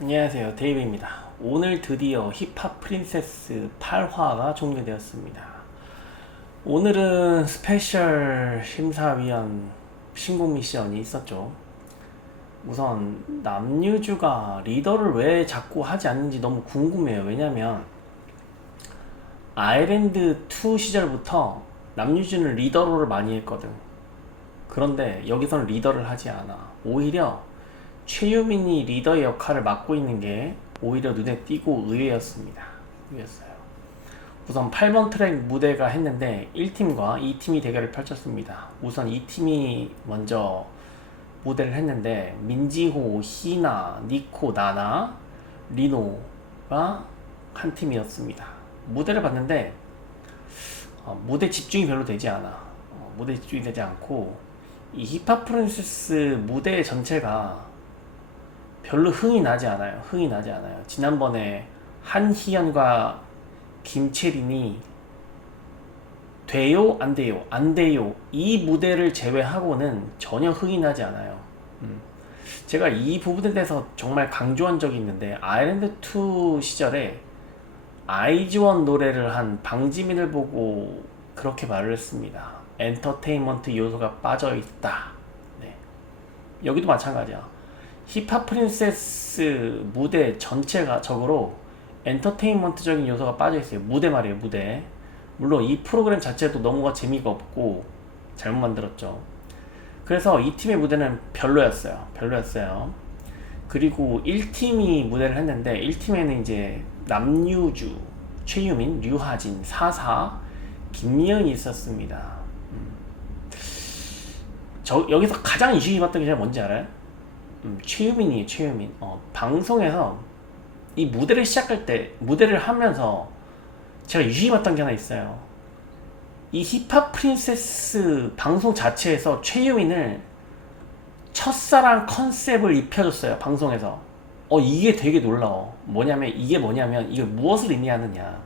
안녕하세요, 데이브입니다. 오늘 드디어 힙합 프린세스 8화가 종료되었습니다. 오늘은 스페셜 심사위원 신곡 미션이 있었죠. 우선 남유주가 리더를 왜 자꾸 하지 않는지 너무 궁금해요. 왜냐면 아일랜드 2 시절부터 남유주는 리더로를 많이 했거든. 그런데 여기서는 리더를 하지 않아. 오히려 최유민이 리더의 역할을 맡고 있는 게 오히려 눈에 띄고 의외였습니다. 의외였어요. 우선 8번 트랙 무대가 했는데 1팀과 2팀이 대결을 펼쳤습니다. 우선 2팀이 먼저 무대를 했는데 민지호, 희나, 니코, 나나, 리노가 한 팀이었습니다. 무대를 봤는데 무대 집중이 별로 되지 않아. 무대 집중이 되지 않고 이 힙합 프린세스 무대 전체가 별로 흥이 나지 않아요. 흥이 나지 않아요. 지난번에 한희연과 김채린이 돼요? 안 돼요? 안 돼요? 이 무대를 제외하고는 전혀 흥이 나지 않아요. 제가 이 부분에 대해서 정말 강조한 적이 있는데 아일랜드2 시절에 아이즈원 노래를 한 방지민을 보고 그렇게 말을 했습니다. 엔터테인먼트 요소가 빠져있다. 네. 여기도 마찬가지야. 힙합 프린세스 무대 전체가 적으로 엔터테인먼트적인 요소가 빠져있어요. 무대 말이에요, 무대. 물론 이 프로그램 자체도 너무가 재미가 없고 잘못 만들었죠. 그래서 이 팀의 무대는 별로였어요. 그리고 1팀이 무대를 했는데 1팀에는 이제 남유주, 최유민, 류하진, 사사, 김예은이 있었습니다. 여기서 가장 이슈 깊었던 게 뭔지 알아요? 최유민이에요, 최유민. 방송에서 이 무대를 시작할 때, 무대를 하면서 제가 유심히 봤던 게 하나 있어요. 이 힙합 프린세스 방송 자체에서 최유민을 첫사랑 컨셉을 입혀줬어요, 방송에서. 이게 되게 놀라워. 이게 뭐냐면, 이게 무엇을 의미하느냐.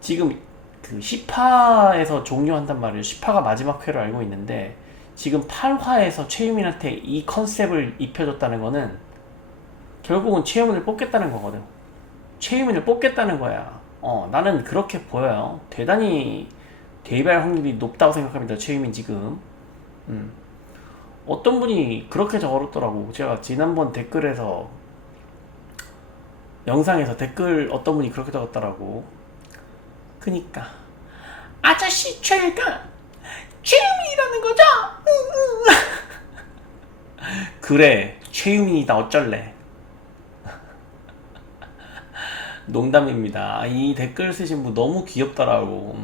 지금 그 10화에서 종료한단 말이에요. 10화가 마지막 회로 알고 있는데, 지금 8화에서 최유민한테 이 컨셉을 입혀줬다는 거는 결국은 최유민을 뽑겠다는 거거든. 최유민을 뽑겠다는 거야. 나는 그렇게 보여요. 대단히 데뷔할 확률이 높다고 생각합니다. 최유민 지금. 어떤 분이 그렇게 적었더라고. 제가 지난번 댓글에서 영상에서 댓글 어떤 분이 그렇게 적었더라고. 그니까 아저씨 최일관 최유민이라는 거죠? 그래, 최유민이다 어쩔래. 농담입니다. 이 댓글 쓰신 분 너무 귀엽더라고.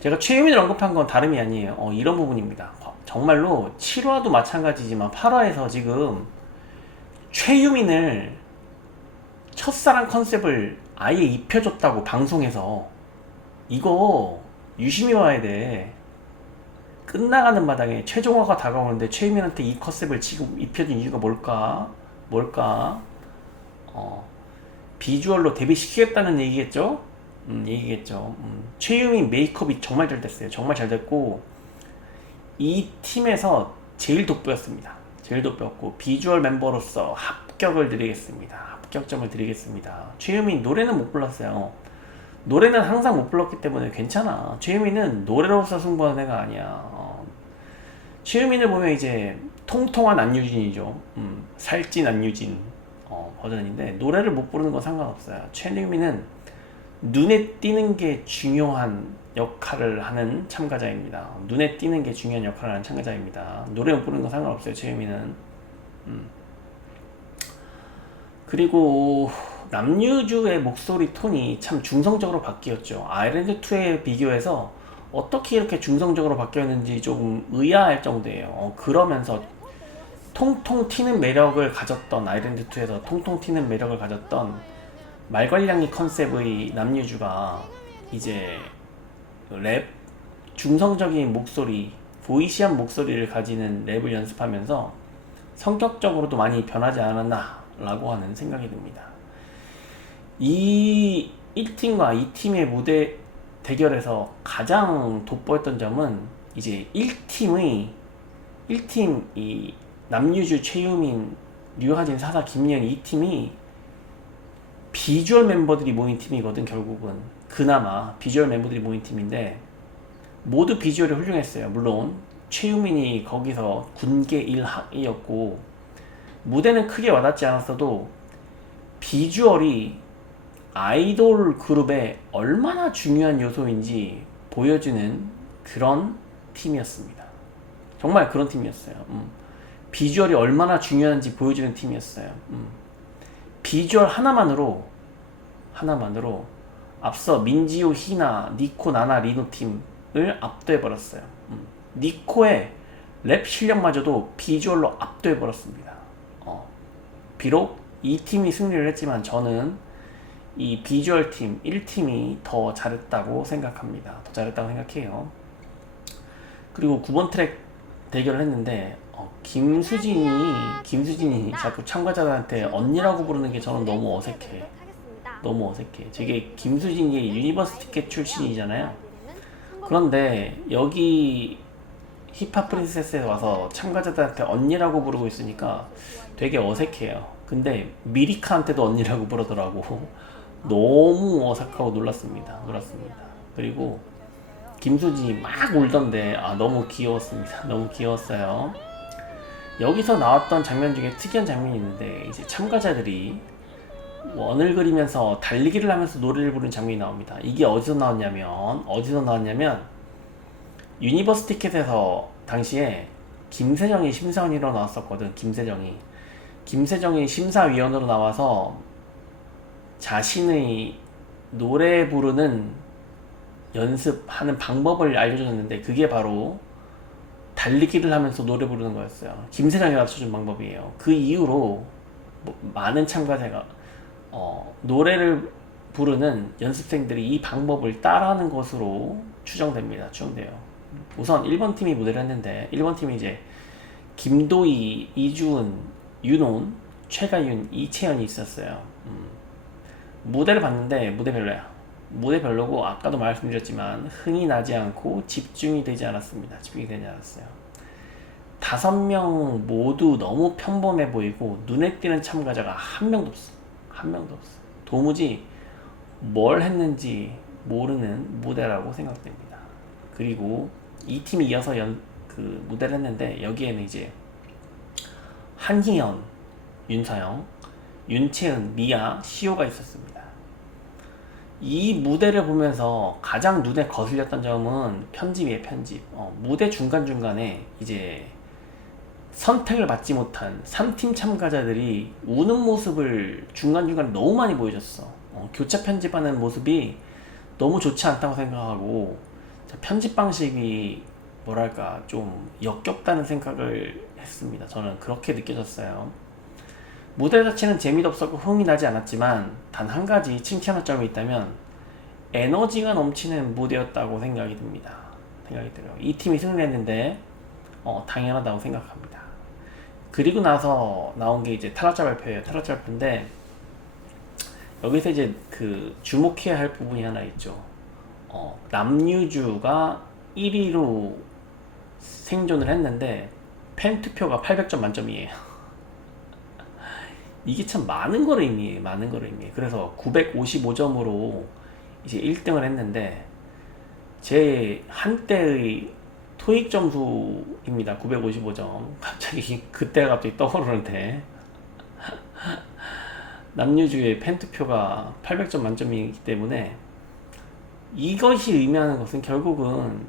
제가 최유민을 언급한 건 다름이 아니에요. 이런 부분입니다. 정말로 7화도 마찬가지지만 8화에서 지금 최유민을 첫사랑 컨셉을 아예 입혀줬다고 방송에서. 이거 유심히 와야 돼. 끝나가는 마당에 최종화가 다가오는데 최유민한테 이 컨셉을 지금 입혀준 이유가 뭘까? 비주얼로 데뷔시키겠다는 얘기겠죠? 얘기겠죠. 최유민 메이크업이 정말 잘 됐어요. 정말 잘 됐고, 이 팀에서 제일 돋보였습니다. 제일 돋보였고, 비주얼 멤버로서 합격을 드리겠습니다. 합격점을 드리겠습니다. 최유민 노래는 못 불렀어요. 노래는 항상 못 불렀기 때문에 괜찮아. 최유민은 노래로서 승부하는 애가 아니야. 최유민을 보면 이제 통통한 안유진이죠. 살찐 안유진 버전인데 노래를 못 부르는 건 상관없어요. 최유민은 눈에 띄는 게 중요한 역할을 하는 참가자입니다. 눈에 띄는 게 중요한 역할을 하는 참가자입니다. 노래 못 부르는 건 상관없어요. 최유민은. 그리고 남유주의 목소리 톤이 참 중성적으로 바뀌었죠. 아일랜드2에 비교해서 어떻게 이렇게 중성적으로 바뀌었는지 조금 의아할 정도예요. 그러면서 통통 튀는 매력을 가졌던, 아일랜드2에서 통통 튀는 매력을 가졌던 말괄량이 컨셉의 남유주가 이제 랩, 중성적인 목소리, 보이시한 목소리를 가지는 랩을 연습하면서 성격적으로도 많이 변하지 않았나 라고 하는 생각이 듭니다. 이 1팀과 2팀의 무대 대결에서 가장 돋보였던 점은 이제 1팀 이 남유주, 최유민, 류하진, 사사, 김예은 이 팀이 비주얼 멤버들이 모인 팀이거든. 결국은 그나마 비주얼 멤버들이 모인 팀인데 모두 비주얼이 훌륭했어요. 물론 최유민이 거기서 군계 1학이었고 무대는 크게 와닿지 않았어도 비주얼이 아이돌 그룹에 얼마나 중요한 요소인지 보여주는 그런 팀이었습니다. 정말 그런 팀이었어요. 비주얼이 얼마나 중요한지 보여주는 팀이었어요. 비주얼 하나만으로 앞서 민지호, 희나, 니코, 나나, 리노 팀을 압도해버렸어요. 니코의 랩 실력마저도 비주얼로 압도해버렸습니다. 비록 이 팀이 승리를 했지만 저는 이 비주얼 팀 1팀이 더 잘했다고 생각합니다. 더 잘했다고 생각해요. 그리고 9번 트랙 대결을 했는데 김수진이 자꾸 참가자들한테 언니라고 부르는 게 저는 너무 어색해. 너무 어색해. 저게 김수진이 유니버스티켓 출신이잖아요. 그런데 여기 힙합 프린세스에 와서 참가자들한테 언니라고 부르고 있으니까 되게 어색해요. 근데 미리카한테도 언니라고 부르더라고. 너무 어색하고 놀랐습니다. 그리고 김수진이 막 울던데 너무 귀여웠습니다. 너무 귀여웠어요. 여기서 나왔던 장면 중에 특이한 장면이 있는데 이제 참가자들이 원을 그리면서 달리기를 하면서 노래를 부르는 장면이 나옵니다. 이게 어디서 나왔냐면 유니버스 티켓에서 당시에 김세정이 심사위원으로 나왔었거든. 김세정이 심사위원으로 나와서 자신의 노래 부르는 연습하는 방법을 알려줬는데 그게 바로 달리기를 하면서 노래 부르는 거였어요. 김세정이 가르쳐준 방법이에요. 그 이후로 많은 참가자가 노래를 부르는 연습생들이 이 방법을 따라하는 것으로 추정돼요. 우선 1번 팀이 무대를 했는데 1번 팀이 이제 김도희, 이주은, 윤온, 최가윤, 이채연이 있었어요. 무대를 봤는데 무대 별로고 아까도 말씀드렸지만 흥이 나지 않고 집중이 되지 않았어요. 5명 모두 너무 평범해 보이고 눈에 띄는 참가자가 한 명도 없어. 도무지 뭘 했는지 모르는 무대라고 생각됩니다. 그리고 이 팀이 이어서 그 무대를 했는데 여기에는 이제 한희연, 윤서영, 윤채은, 미아, 시오가 있었습니다. 이 무대를 보면서 가장 눈에 거슬렸던 점은 편집이에요. 무대 중간중간에 이제 선택을 받지 못한 3팀 참가자들이 우는 모습을 중간중간에 너무 많이 보여줬어. 교차 편집하는 모습이 너무 좋지 않다고 생각하고 편집 방식이 뭐랄까 좀 역겹다는 생각을 했습니다. 저는 그렇게 느껴졌어요. 무대 자체는 재미도 없었고 흥이 나지 않았지만 단 한 가지 칭찬할 점이 있다면 에너지가 넘치는 무대였다고 생각이 들어요. 이 팀이 승리했는데 당연하다고 생각합니다. 그리고 나서 나온 게 이제 탈락자 발표인데 여기서 이제 그 주목해야 할 부분이 하나 있죠. 남유주가 1위로 생존을 했는데 팬 투표가 800점 만점이에요. 이게 참 많은 걸 의미해요. 그래서 955점으로 이제 1등을 했는데 제 한때의 토익 점수입니다. 955점. 그때가 갑자기 떠오르는데 남유주의 팬투표가 800점 만점이기 때문에 이것이 의미하는 것은 결국은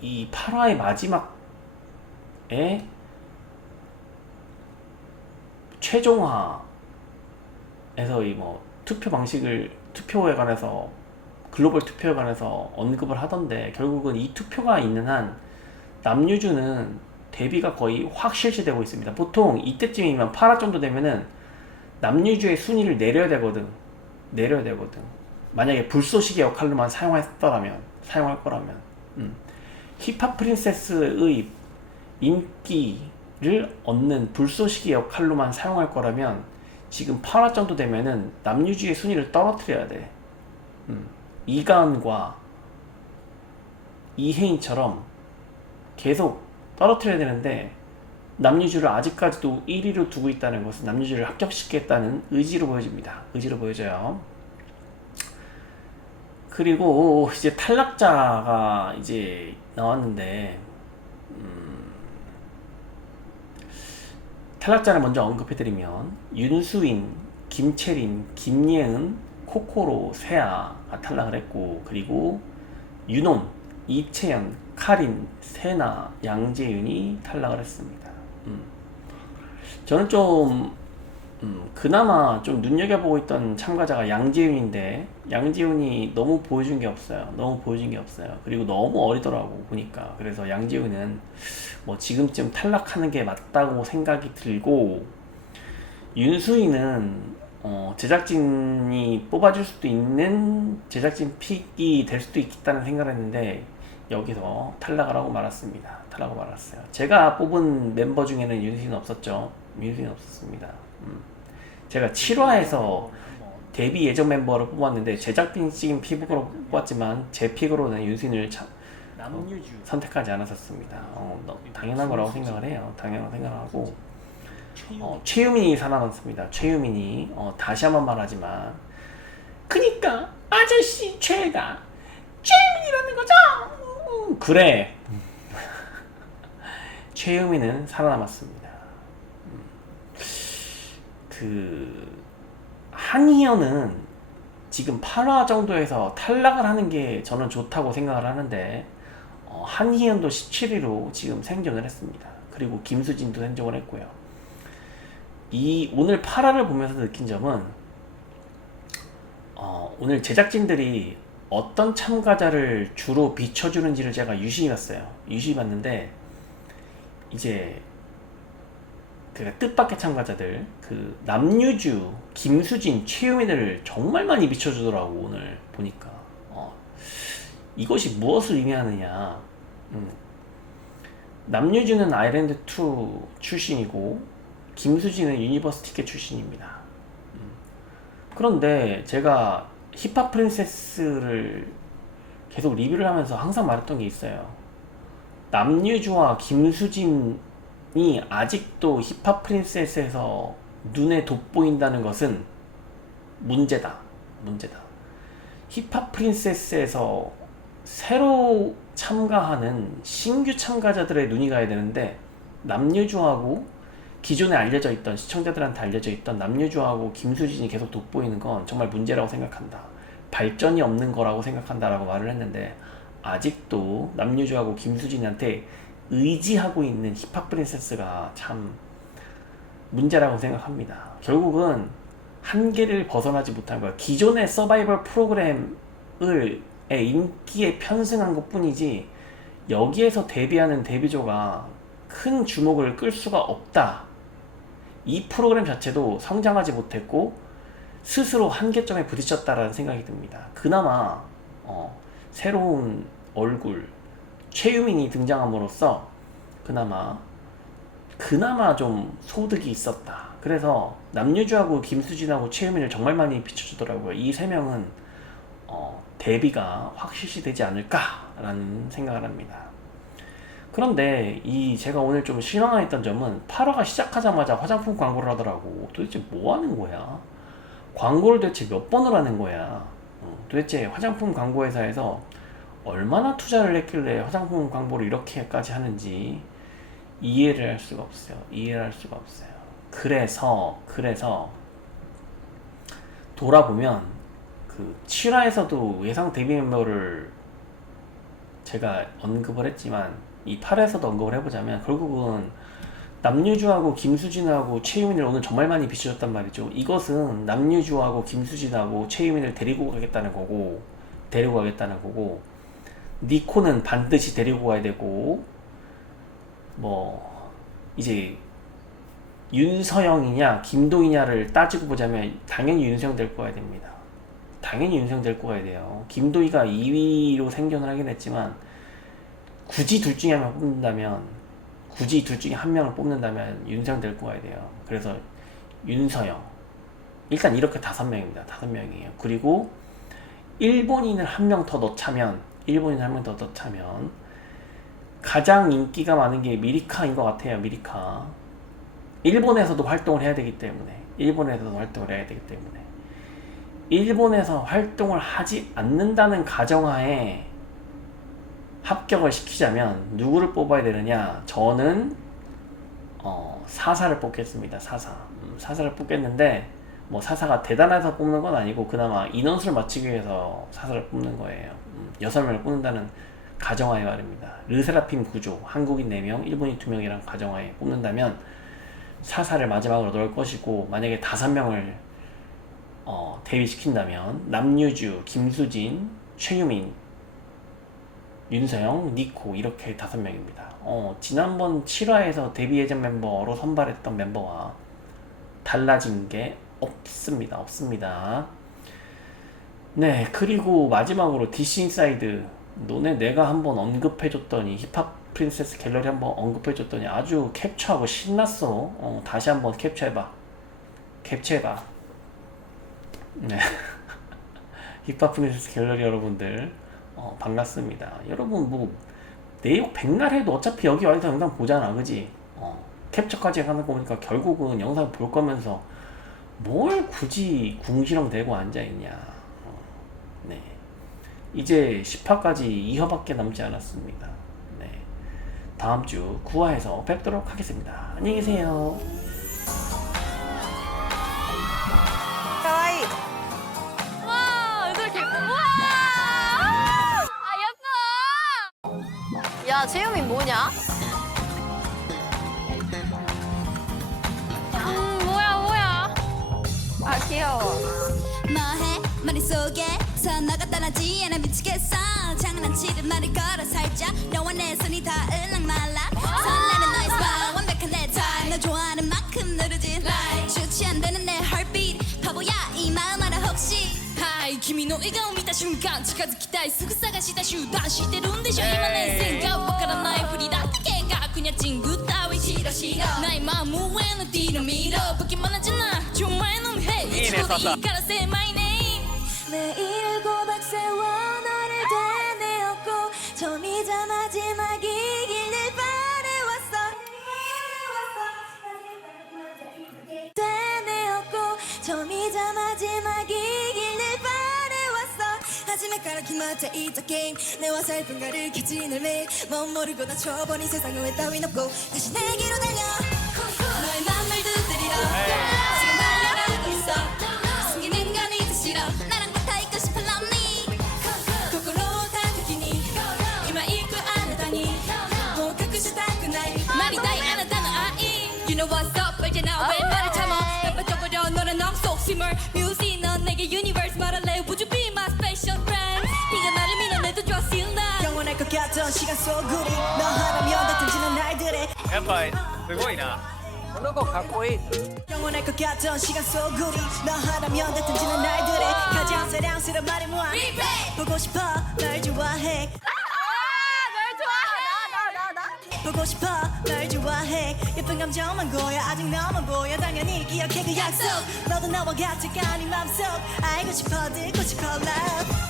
이 8화의 마지막에 최종화에서 이 투표에 관해서 글로벌 투표에 관해서 언급을 하던데 결국은 이 투표가 있는 한 남유주는 데뷔가 거의 확 실시되고 있습니다. 보통 이때쯤이면 8화 정도 되면은 남유주의 순위를 내려야 되거든. 만약에 불쏘시개 역할로만 사용할 거라면 힙합 프린세스의 인기를 얻는 불쏘시개 역할로만 사용할 거라면 지금 8화 정도 되면은 남유주의 순위를 떨어뜨려야 돼. 이가은과 이혜인처럼 계속 떨어뜨려야 되는데 남유주를 아직까지도 1위로 두고 있다는 것은 남유주를 합격시키겠다는 의지로 보여집니다. 의지로 보여져요. 그리고 이제 탈락자가 이제 나왔는데, 탈락자를 먼저 언급해드리면 윤수인, 김채린, 김예은, 코코로, 세아가 탈락을 했고, 그리고 윤혼, 이채연, 카린, 세나, 양재윤이 탈락을 했습니다. 저는 좀 그나마 좀 눈여겨보고 있던 참가자가 양재윤인데, 양재윤이 너무 보여준 게 없어요. 너무 보여준 게 없어요. 그리고 너무 어리더라고 보니까. 그래서 양재윤은 뭐 지금쯤 탈락하는 게 맞다고 생각이 들고, 윤수인은 제작진이 뽑아줄 수도 있는 제작진 픽이 될 수도 있겠다는 생각을 했는데, 여기서 탈락을 하고 말았습니다. 탈락하고 말았어요. 제가 뽑은 mem버 중에는 윤수인 없었죠. 윤수인 없었습니다. 제가 7화에서 데뷔 예정 멤버를 뽑았는데, 제작진 찍은 픽으로 뽑았지만 제 픽으로는 윤수인을 선택하지 않았었습니다. 당연한 거라고 생각을 해요. 당연하다고 생각하고, 최유민이 살아남습니다. 최유민이 다시 한번 말하지만, 그니까 아저씨 죄가 최유민이라는 거죠. 그래. 최유민은 살아남았습니다. 한희연은 지금 8화 정도에서 탈락을 하는 게 저는 좋다고 생각을 하는데, 한희연도 17위로 지금 생존을 했습니다. 그리고 김수진도 생존을 했고요. 오늘 8화를 보면서 느낀 점은, 오늘 제작진들이 어떤 참가자를 주로 비춰주는지를 제가 유심히 봤어요. 유심히 봤는데, 이제 뜻밖의 참가자들, 남유주, 김수진, 최유민을 정말 많이 비춰주더라고. 오늘 보니까 이것이 무엇을 의미하느냐. 남유주는 아일랜드2 출신이고, 김수진은 유니버스 티켓 출신입니다. 그런데 제가 힙합 프린세스를 계속 리뷰를 하면서 항상 말했던 게 있어요. 남유주와 김수진이 아직도 힙합 프린세스에서 눈에 돋보인다는 것은 문제다. 힙합 프린세스에서 새로 참가하는 신규 참가자들의 눈이 가야 되는데, 남유주하고 기존에 알려져 있던, 시청자들한테 알려져 있던 남유주하고 김수진이 계속 돋보이는 건 정말 문제라고 생각한다. 발전이 없는 거라고 생각한다라고 말을 했는데, 아직도 남유주하고 김수진한테 의지하고 있는 힙합 프린세스가 참 문제라고 생각합니다. 결국은 한계를 벗어나지 못한 거야. 기존의 서바이벌 프로그램의 인기에 편승한 것 뿐이지, 여기에서 데뷔하는 데뷔조가 큰 주목을 끌 수가 없다. 이 프로그램 자체도 성장하지 못했고 스스로 한계점에 부딪혔다라는 생각이 듭니다. 그나마 새로운 얼굴 최유민이 등장함으로써 그나마 좀 소득이 있었다. 그래서 남유주하고 김수진하고 최유민을 정말 많이 비춰주더라고요. 이 세 명은 데뷔가 확실시 되지 않을까라는 생각을 합니다. 그런데 제가 오늘 좀 실망했던 점은, 8화가 시작하자마자 화장품 광고를 하더라고. 도대체 뭐 하는 거야? 광고를 도대체 몇 번을 하는 거야? 도대체 화장품 광고 회사에서 얼마나 투자를 했길래 화장품 광고를 이렇게까지 하는지 이해를 할 수가 없어요. 그래서 돌아보면 7화에서도 예상 데뷔 멤버를 제가 언급을 했지만, 이 8회에서도 언급을 해보자면, 결국은 남유주하고 김수진하고 최유민을 오늘 정말 많이 비춰줬단 말이죠. 이것은 남유주하고 김수진하고 최유민을 데리고 가겠다는 거고, 니코는 반드시 데리고 가야 되고, 이제 윤서영이냐 김도희냐를 따지고 보자면 당연히 윤서영 데리고 가야 됩니다. 김도희가 2위로 생존을 하긴 했지만, 굳이 둘 중에 한 명을 뽑는다면 윤서영 데리고 가야 돼요. 그래서 윤서영, 일단 이렇게 5명이에요. 그리고 일본인을 한 명 더 넣자면 가장 인기가 많은 게 미리카인 것 같아요. 미리카. 일본에서도 활동을 해야 되기 때문에 일본에서 활동을 하지 않는다는 가정하에 합격을 시키자면 누구를 뽑아야 되느냐? 저는 사사를 뽑겠습니다. 사사를 뽑겠는데 뭐 사사가 대단해서 뽑는 건 아니고 그나마 인원수를 맞추기 위해서 사사를 뽑는 거예요. 6명을 뽑는다는 가정하에 말입니다. 르세라핌 구조, 한국인 4명, 일본인 2명이랑 가정하에 뽑는다면 사사를 마지막으로 넣을 것이고, 만약에 5명을 데뷔시킨다면 남유주, 김수진, 최유민, 윤서영, 니코 이렇게 5명입니다. 지난번 7화에서 데뷔 예정 멤버로 선발했던 멤버와 달라진 게 없습니다. 네, 그리고 마지막으로 DC 인사이드. 너네 내가 한번 언급해줬더니, 힙합 프린세스 갤러리 한번 언급해줬더니 아주 캡처하고 신났어. 다시 한번 캡처해봐. 네. 힙합 프린세스 갤러리 여러분들, 반갑습니다. 여러분, 뭐 내욕 백날 해도 어차피 여기 와서 영상 보잖아, 그지? 캡처까지 하는 거 보니까 결국은 영상 볼 거면서 뭘 굳이 궁시렁 대고 앉아있냐. 네. 이제 10화까지 2화밖에 남지 않았습니다. 네. 다음 주 9화에서 뵙도록 하겠습니다. 안녕히 계세요. 와, 얼굴 예뻐. 와! 아, 예뻐! 야, 채영이 뭐냐? 뭐야. 아, 귀여워. 뭐해 머릿속에서 너가 떠나지 않아 미치겠어 장난치듯 말을 걸어 살짝 너와 내 손이 다 을랑말랑 설레는 너의 스마일 완벽한 내 타입 너 좋아하는 만큼 누르지 like 주치 안 되는 내 heartbeat 바보야 이 마음 알아 혹시 하이君の笑顔見た瞬間近づきたいすぐ探した集団してるんでしょ今ね線がわからないふりだって計画にゃちんぐったいしろないま無縁の D のミロ不気味なじゃなちょ前のヘイ一度でいいから say my name 매일 고박 세워 너를 되뇌었고 처음이자 마지막이길 늘 바래왔어 되뇌었고 처음이자 마지막이길 늘 바래왔어 하지만 가라 기마자 이자 게임 내와 살픈 가르치지 늘 매일 못 모르고 다 쳐버린 세상 후회 따윈 없고 다시 내게로 달려 너의 맘을 두드리러 지금 달려가고 있어 숨기는 건 이제 싫어 나랑 같아 있고 싶어 lonely 거꾸로 당기니 이마 읽고 안하다니 뭐 갖고 싶다고 날 말이 다이 안하다는 아이 You know what's up 이제 나 왜 말을 참아 날 빠져버려 너는 넌속 스위머 뮤직 넌 내게 유니버스 말할래 Would you be my special friend 네가 나를 밀어내도 좋아 still now 영원할 것 같던 시간 속 우리 너 하나면 다 던지는 날들에 やっぱすごいなこの子かっこいい 영원할 것 같던 시간 속 우리 너 하나면 다 던지는 날들에 가장 사랑스러운 말을 모아 보고 싶어 널 좋아해 보고 싶어 널 좋아해 예쁜 감정만 고여 아직 너만 보여 당연히 기억해 그 약속 너도 너와 같을까 네 맘속 알고 싶어 듣고 싶어 love